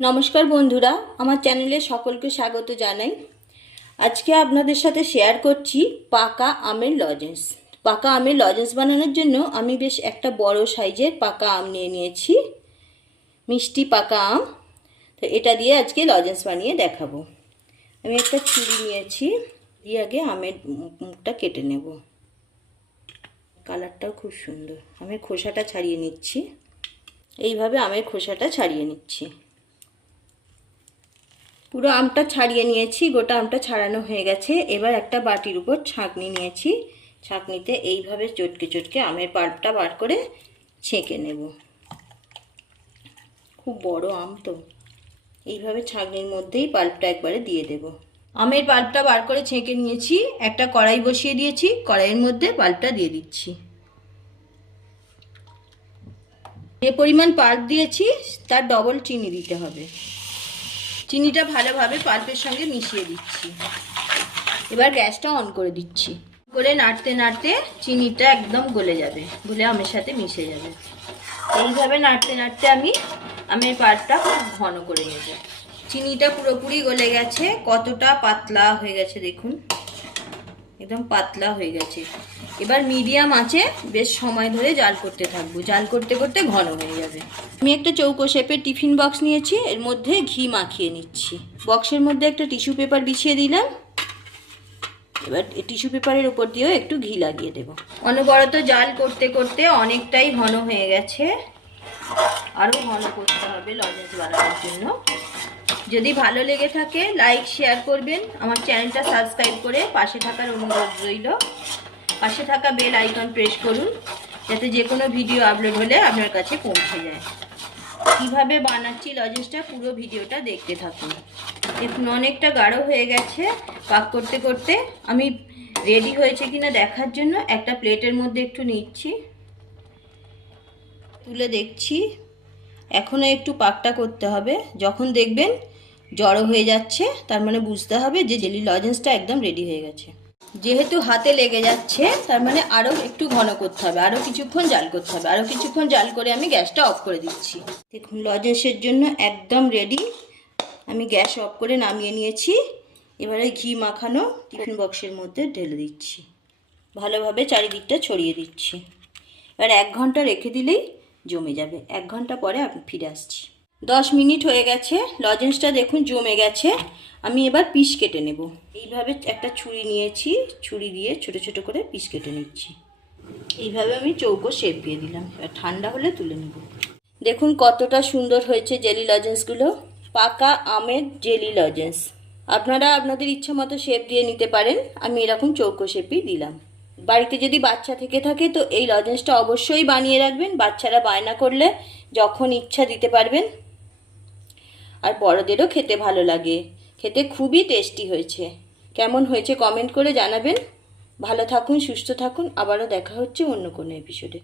নমস্কার বন্ধুরা, আমার চ্যানেলে সকলকে স্বাগত জানাই। আজকে আপনাদের সাথে শেয়ার করছি পাকা আমের লজেন্স। পাকা আমের লজেন্স বানানোর জন্য আমি বেশ একটা বড় সাইজের পাকা আম নিয়ে নিয়েছি, মিষ্টি পাকা আম। তো এটা দিয়ে আজকে লজেন্স বানিয়ে দেখাবো। আমি একটা ছুরি নিয়েছি, দিয়ে আগে আমের মুখটা কেটে নেব। কালারটাও খুব সুন্দর। আমের খোসাটা ছাড়িয়ে নিচ্ছি। এইভাবে আমের খোসাটা ছাড়িয়ে নিচ্ছি। পুরো আমটা ছাড়িয়ে নিয়েছি, গোটা আমটা ছাড়ানো হয়ে গেছে। এবার একটা বাটির উপর ছাঁকনি নিয়েছি। ছাঁকনিতে এইভাবে চটকে চটকে আমের পাল্পটা বার করে ছেঁকে নেব। খুব বড় আম তো, এইভাবে ছাঁকনির মধ্যেই পাল্পটা একবারে দিয়ে দেব। আমের পাল্পটা বার করে ছেঁকে নিয়েছি। একটা কড়াই বসিয়ে দিয়েছি, কড়াইয়ের মধ্যে পাল্পটা দিয়ে দিচ্ছি। যে পরিমাণ পাল্প দিয়েছি তার ডবল চিনি দিতে হবে। চিনিটা ভালোভাবে পাল্পের সঙ্গে মিশিয়ে দিচ্ছি। এবার গ্যাসটা অন করে দিচ্ছি। করে নাড়তে নাড়তে চিনিটা একদম গলে যাবে, গলে আমের সাথে মিশে যাবে। এইভাবে নাড়তে নাড়তে আমি আমের পাল্পটা খুব ঘন করে নেব। চিনিটা পুরোপুরি গলে গেছে। কতটা পাতলা হয়ে গেছে দেখুন, একদম পাতলা হয়ে গেছে। এবার মিডিয়াম আঁচে বেশ সময় ধরে জাল করতে থাকবো। জাল করতে করতে ঘন হয়ে যাবে। আমি একটা চৌকো শেপের টিফিন বক্স নিয়েছি, এর মধ্যে ঘি মাখিয়ে নিচ্ছি। বক্সের মধ্যে একটা টিস্যু পেপার বিছিয়ে দিলাম। এবার টিস্যু পেপারের উপর দিয়েও একটু ঘি লাগিয়ে দেব। অনবরত জাল করতে করতে অনেকটাই ঘন হয়ে গেছে। আরও ঘন করতে হবে লজেন্স বানানোর জন্য। যদি ভালো লেগে থাকে লাইক শেয়ার করবেন। আমার চ্যানেলটা সাবস্ক্রাইব করে পাশে থাকার অনুরোধ রইল। পাশে থাকা বেল আইকন প্রেস করুন, যাতে যে কোনো ভিডিও আপলোড হলে আপনার কাছে পৌঁছে যায়। কিভাবে বানাচ্ছি লজেন্সটা পুরো ভিডিওটা দেখতে থাকুন। দেখুন অনেকটা গাঢ় হয়ে গেছে। পাক করতে করতে আমি রেডি হয়েছে কিনা দেখার জন্য একটা প্লেটের মধ্যে একটু নিচ্ছি, তুলে দেখছি। এখনও একটু পাকটা করতে হবে। যখন দেখবেন জড়ো হয়ে যাচ্ছে তার মানে বুঝতে হবে যে জেলি লজেন্সটা একদম রেডি হয়ে গেছে। যেহেতু হাতে লেগে যাচ্ছে তার মানে আরও একটু ঘন করতে হবে, আরও কিছুক্ষণ জাল করতে হবে। আরও কিছুক্ষণ জাল করে আমি গ্যাসটা অফ করে দিচ্ছি। দেখুন লজেন্সের জন্য একদম রেডি। আমি গ্যাস অফ করে নামিয়ে নিয়েছি। এবারে ঘি মাখানো টিফিন বক্সের মধ্যে ঢেলে দিচ্ছি। ভালোভাবে চারিদিকটা ছড়িয়ে দিচ্ছি। এবার 1 ঘন্টা রেখে দিলেই জমে যাবে। 1 ঘন্টা পরে আমি ফিরে আসছি। 10 মিনিট হয়ে গেছে। লজেন্সটা দেখুন জমে গেছে। আমি এবার পিস কেটে নেব। এইভাবে একটা ছুরি নিয়েছি, ছুরি দিয়ে ছোট ছোট করে পিস কেটে নিচ্ছি। এইভাবে আমি চৌকো শেপ দিয়ে দিলাম। এবার ঠান্ডা হলে তুলে নেব। দেখুন কতটা সুন্দর হয়েছে জেলি লজেন্সগুলো। পাকা আমের জেলি লজেন্স। আপনারা আপনাদের ইচ্ছা মতো শেপ দিয়ে নিতে পারেন। আমি এরকম চৌকো শেপই দিলাম। বাড়িতে যদি বাচ্চা থেকে থাকে তো এই লজেন্সটা অবশ্যই বানিয়ে রাখবেন। বাচ্চারা বায়না করলে যখন ইচ্ছা দিতে পারবেন। আর বড়দেরও খেতে ভালো লাগে। খেতে খুবই টেস্টি হয়েছে। কেমন হয়েছে কমেন্ট করে জানাবেন। ভালো থাকুন, সুস্থ থাকুন। আবারও দেখা হচ্ছে অন্য কোনো এপিসোডে।